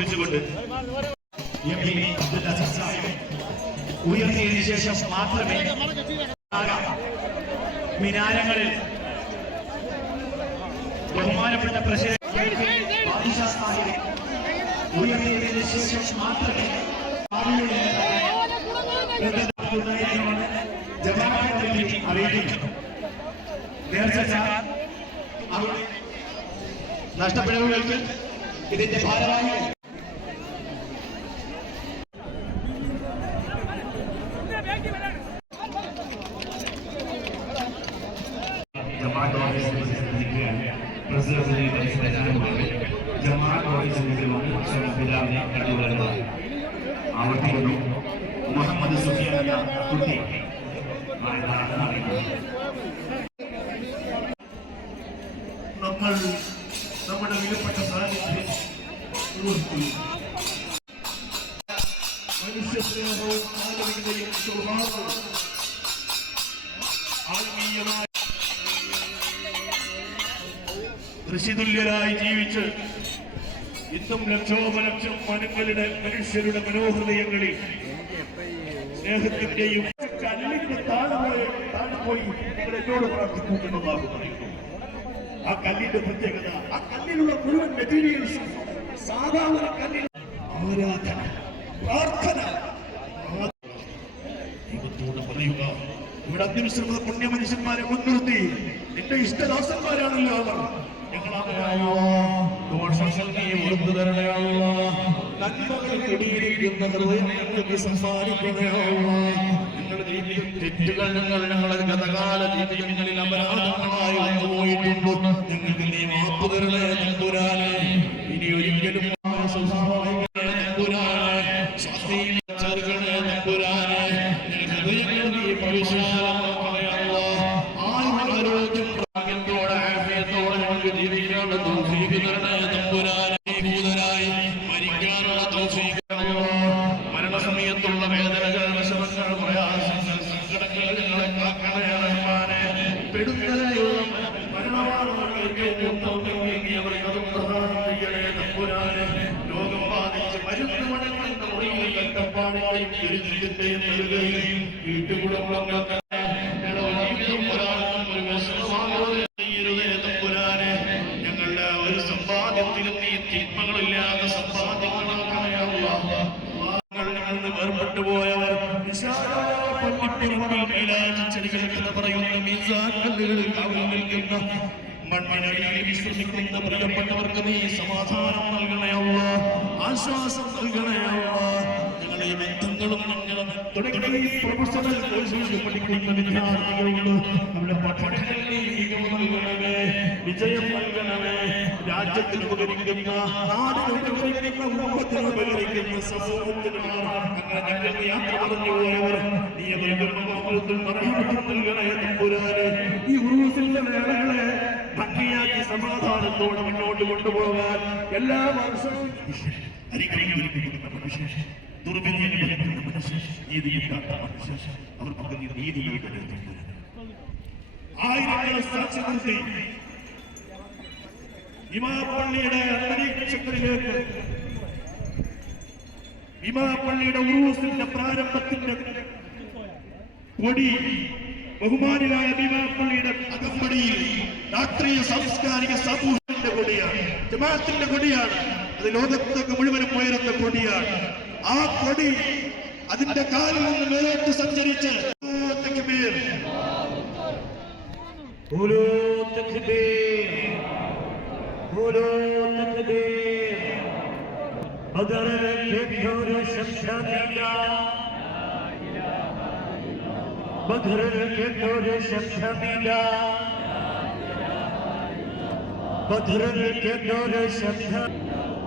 കുറിച്ചുകൊണ്ട് M ഉയർത്തിയതിനു ശേഷം മാത്രമേ മിനാരങ്ങളിൽ ബഹുമാനപ്പെട്ട പ്രസിഡന്റ് ശേഷം മാത്രമേ നഷ്ടപ്പിഴവുകൾക്ക് ഇതിന്റെ ഭാരവാഹികൾ പിതാവിനെ കണ്ടുവരുന്നത് ആവർത്തിക്കുന്നു. മുഹമ്മദ് സുഫിയാൻ എന്ന കുട്ടി നമ്മൾ നമ്മുടെ വിലപ്പെട്ട സാന്നിധ്യം മനുഷ്യസ്നേഹവും മാനവികതയും സൗഹാർദ്ദവും ആത്മീയമായ ഋഷിതുല്യരായി ജീവിച്ച് ഇന്നും ലക്ഷോപലക്ഷം മനങ്ങളുടെ മനുഷ്യരുടെ മനോഹൃദയങ്ങളിൽ സ്നേഹത്തിന്റെയും കല്ലിന്റെ താഴെ താഴെ പോയി നിങ്ങൾ എന്നോട് പ്രാർത്ഥിക്കൂ എന്നതാണ് പറയുന്നു. ആ കല്ലിന്റെ പ്രത്യേകത ആ കല്ലിലുള്ള മുഴുവൻ മെറ്റീരിയൽസ് സാധാരണ കല്ലിൽ ആരാധന പ്രാർത്ഥന. ദൈവത്തോട് പറയുക ഇവിടെ അന്വേഷിച്ചുള്ള പുണ്യ മനുഷ്യന്മാരെ മുൻനിർത്തി. നിന്റെ ഇഷ്ടദാസന്മാരാണല്ലോ അവർ. ഞങ്ങളാകയായോ ദോഷങ്ങൾ നീ ഓർത്തു തരണയാവുക നന്മകൾ കിടിയിരിക്കുന്ന ഹൃദയം ഞങ്ങൾക്ക് സംസാരിക്കുകയാവുക ഞങ്ങളുടെ ജീവിതം തെറ്റുകൾ ഞങ്ങൾ ഞങ്ങളുടെ ഗതകാല ജീവിതങ്ങളിൽ അപരാധങ്ങളായി വന്നുപോയിട്ടുണ്ട്. ഞങ്ങൾക്ക് നീ മാപ്പ് തരണേ നമ്പുരാനെ ഇനി ഒരിക്കലും ആ സ്വഭാവങ്ങളെ നമ്പുരാനെ ഒരു സമ്പാദ്യത്തിലും നീ തിന്മകളില്ലാത്ത സമ്പാദ്യങ്ങളാക്കണയല്ല ഞങ്ങളിൽ വേർപെട്ടു പോയവർ പറയുന്ന മണ്ണിനടിയിൽ വിശ്വസിക്കുന്ന പ്രിയപ്പെട്ടവർക്ക് നീ സമാധാനം നൽകണയല്ല ആശ്വാസം നൽകണയല്ല ഞങ്ങളെ ഞങ്ങളും തുടങ്ങി പ്രൊഫഷണൽ കോഴ്സുകൾ പഠിക്കുന്ന വിദ്യാർത്ഥികളുണ്ട് അവരുടെ പഠനങ്ങളിൽ മികവ് നൽകണമേ വിജയം നൽകണമേ. രാജ്യത്തിന് ഉപകരിക്കുന്ന നാടിന് ഉപകരിക്കുന്ന കുടുംബത്തിന് ഉപകരിക്കുന്ന സമൂഹത്തിന് ഞങ്ങൾക്ക് യാത്ര പറഞ്ഞു പോയവർ നീ അവർക്ക് നൽകണേ തമ്പുരാനെ. ഈ ഉറൂസിന്റെ വേളകളെ ഭംഗിയാക്കി സമാധാനത്തോടെ മുന്നോട്ട് കൊണ്ടുപോകാൻ എല്ലാ വർഷവും അരികരികൾ ദുർവിധിയെ ഭരിക്കുന്ന മനുഷ്യൻ നീതിയില്ലാത്ത മനുഷ്യൻ അവർക്കൊക്കെ നീ നീതി നൽകണേ ആയിരങ്ങളെ സാക്ഷി നിർത്തി ഇമാപള്ളിയുടെ അന്തരീക്ഷങ്ങളിലേക്ക് ഇമാപള്ളിയുടെ ഉറൂസിന്റെ പ്രാരംഭത്തിന്റെ കൊടി ബഹുമാനിയായ ഭീമാപ്പള്ളിയുടെ അകമ്പടിയിൽ രാഷ്ട്രീയ സാംസ്കാരിക സമൂഹത്തിന്റെ കൊടിയാണ്. ജമാഅത്തിന്റെ കൊടിയാണ്. അത് ലോകത്തൊക്കെ മുഴുവനും ഉയരുന്ന കൊടിയാണ്. ആ കൊടി അതിന്റെ കാലിൽ നിന്ന് മേലോട്ട് സഞ്ചരിച്ച് ഓരോ ഓരോ ശബ്ദമില്ല ബദ്രൽ കേട്ടോരോ ശബ്ദം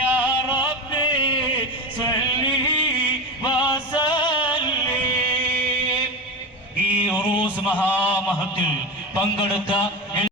يا ربي صلي وسلم ഈ ഉറൂസ് മഹാമഹത്തിൽ പങ്കെടുത്ത